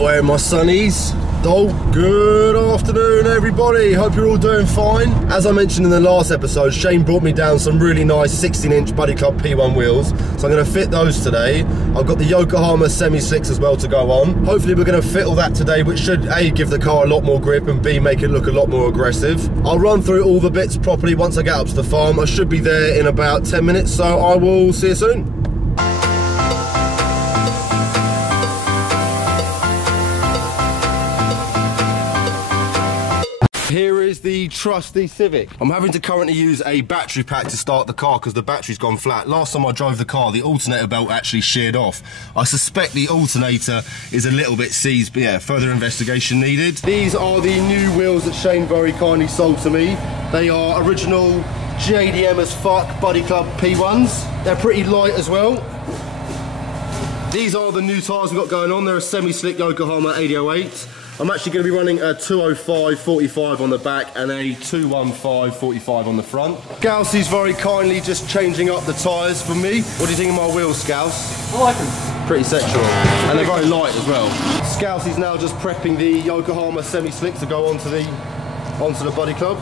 Not wearing my sunnies. Oh, good afternoon everybody, hope you're all doing fine. As I mentioned in the last episode, Shane brought me down some really nice 16-inch Buddy Club P1 wheels, so I'm going to fit those today. I've got the Yokohama semi-slicks as well to go on. Hopefully we're going to fit all that today, which should A, give the car a lot more grip, and B, make it look a lot more aggressive. I'll run through all the bits properly once I get up to the farm. I should be there in about 10 minutes, so I will see you soon. Here is the trusty Civic. I'm having to currently use a battery pack to start the car because the battery's gone flat. Last time I drove the car, the alternator belt actually sheared off. I suspect the alternator is a little bit seized, but yeah, further investigation needed. These are the new wheels that Shane very kindly sold to me. They are original JDM as fuck Buddy Club P1s. They're pretty light as well. These are the new tyres we've got going on. They're a semi-slick Yokohama 8008. I'm actually going to be running a 205/45 on the back and a 215/45 on the front. Scousey's very kindly just changing up the tyres for me. What do you think of my wheels, Scouse? I like them. Pretty sexual. And they're very light as well. Scousey's now just prepping the Yokohama semi-slick to go onto the Buddy Club.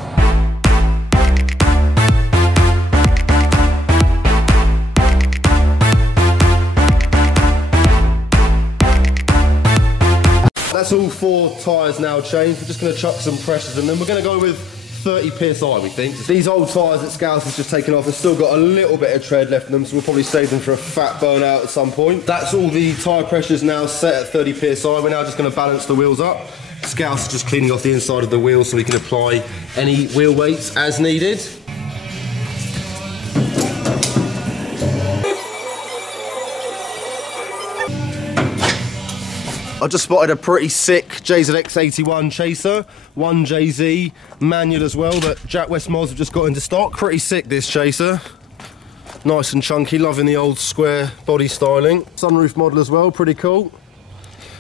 That's all 4 tyres now changed. We're just going to chuck some pressures in them. We're going to go with 30 PSI, we think. These old tyres that Scouse has just taken off have still got a little bit of tread left in them, so we'll probably save them for a fat burnout at some point. That's all the tyre pressures now set at 30 PSI. We're now just going to balance the wheels up. Scouse is just cleaning off the inside of the wheel so we can apply any wheel weights as needed. I just spotted a pretty sick JZX81 chaser, 1JZ manual as well that Jack West Mods have just got into stock. Pretty sick this chaser, nice and chunky, loving the old square body styling. Sunroof model as well, pretty cool.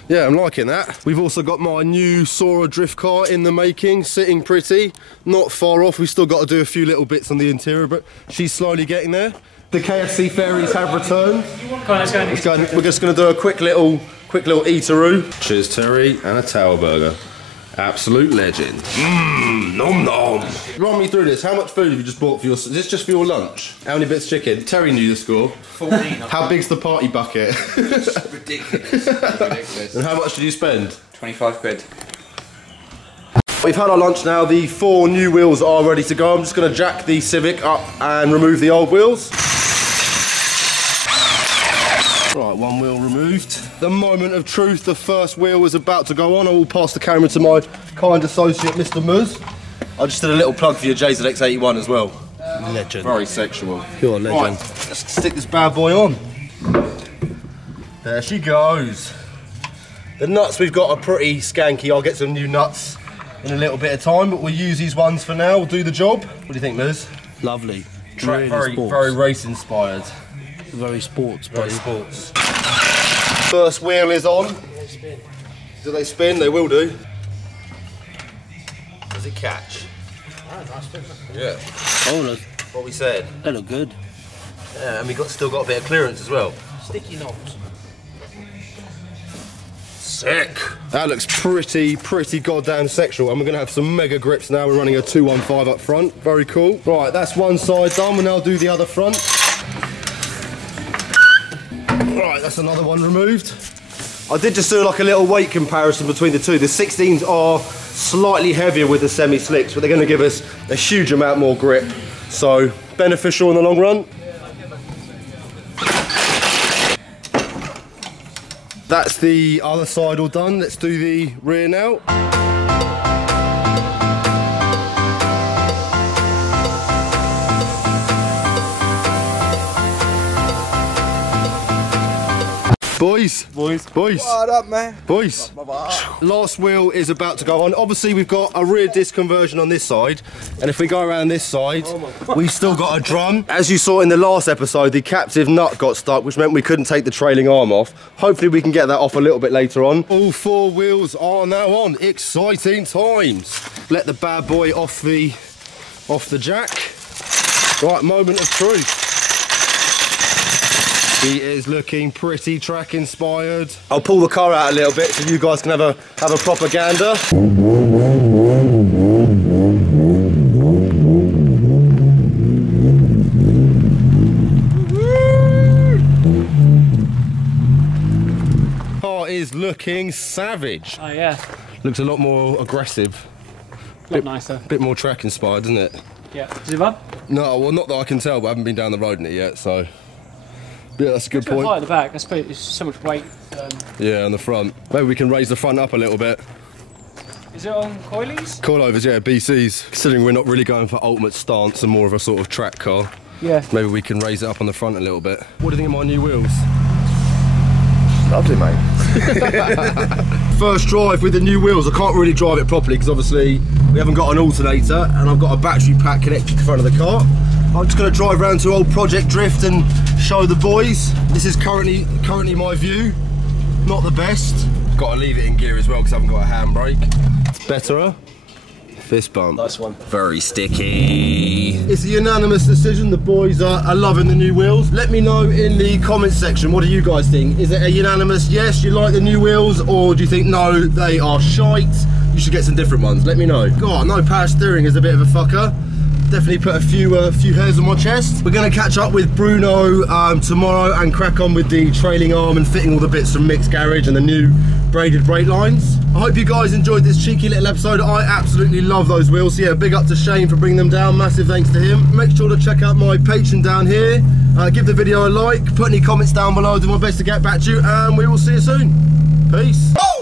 Yeah, I'm liking that. We've also got my new Sora drift car in the making, sitting pretty, not far off. We've still got to do a few little bits on the interior, but she's slowly getting there. The KFC fairies have returned. Come on, let's go. We're just going to do a quick little eateroo. Cheers, Terry, and a tower burger. Absolute legend. Mmm, nom nom. Run me through this. How much food have you just bought for your... Is this just for your lunch? How many bits of chicken? Terry knew the score. 14. How big's the party bucket? It's ridiculous. It's ridiculous. And how much did you spend? 25 quid. We've had our lunch now. The 4 new wheels are ready to go. I'm just going to jack the Civic up and remove the old wheels. Right, 1 wheel removed. The moment of truth, the first wheel is about to go on. I will pass the camera to my kind associate, Mr. Muz. I just did a little plug for your JZX81 as well. Legend. Very sexual. Pure legend. Right, let's stick this bad boy on. There she goes. The nuts we've got are pretty skanky. I'll get some new nuts in a little bit of time, but we'll use these ones for now. We'll do the job. What do you think, Muz? Lovely. Really very race inspired. Very sports, very sports. First wheel is on. Do they spin? They will do. Does it catch? Oh, nice spin. Yeah. Oh, look. What we said. They look good. Yeah, and we still got a bit of clearance as well. Sticky knobs. Sick. That looks pretty goddamn sexual. And we're gonna have some mega grips now. We're running a 215 up front. Very cool. Right, that's one side done. We'll now do the other front. Right, that's another one removed. I did just do like a little weight comparison between the two. The 16s are slightly heavier with the semi-slicks, but they're going to give us a huge amount more grip. So, beneficial in the long run. That's the other side all done. Let's do the rear now. Boys. What up, man? Boys. Last wheel is about to go on. Obviously, we've got a rear disc conversion on this side, and if we go around this side, we've still got a drum. As you saw in the last episode, the captive nut got stuck, which meant we couldn't take the trailing arm off. Hopefully, we can get that off a little bit later on. All 4 wheels are now on. Exciting times. Let the bad boy off the jack. Right, moment of truth. He is looking pretty track inspired. I'll pull the car out a little bit so you guys can have a propaganda. Car is looking savage. Oh yeah. Looks a lot more aggressive. A lot nicer. Bit more track inspired, doesn't it? Yeah. Is it bad? No, well, not that I can tell, but I haven't been down the road in it yet, so. Yeah, that's a good point. High at the back. I suppose it's so much weight. Yeah, on the front. Maybe we can raise the front up a little bit. Is it on coilies? Coilovers, yeah, BCs. Considering we're not really going for ultimate stance and more of a sort of track car. Yeah. Maybe we can raise it up on the front a little bit. What do you think of my new wheels? Lovely, mate. First drive with the new wheels. I can't really drive it properly because obviously we haven't got an alternator and I've got a battery pack connected to the front of the car. I'm just going to drive around to old Project Drift and show the boys. This is currently my view. Not the best. Got to leave it in gear as well because I haven't got a handbrake. Better, huh? Fist bump. Nice one. Very sticky. It's a unanimous decision. The boys are loving the new wheels. Let me know in the comments section, what do you guys think? Is it a unanimous yes, you like the new wheels, or do you think no, they are shite? You should get some different ones. Let me know. God, no power steering is a bit of a fucker. Definitely put a few hairs on my chest. We're going to catch up with Bruno tomorrow and crack on with the trailing arm and fitting all the bits from Mick's garage and the new braided brake lines. I hope you guys enjoyed this cheeky little episode. I absolutely love those wheels. So yeah, big up to Shane for bringing them down. Massive thanks to him. Make sure to check out my Patreon down here. Give the video a like. Put any comments down below. Do my best to get back to you. And we will see you soon. Peace. Oh!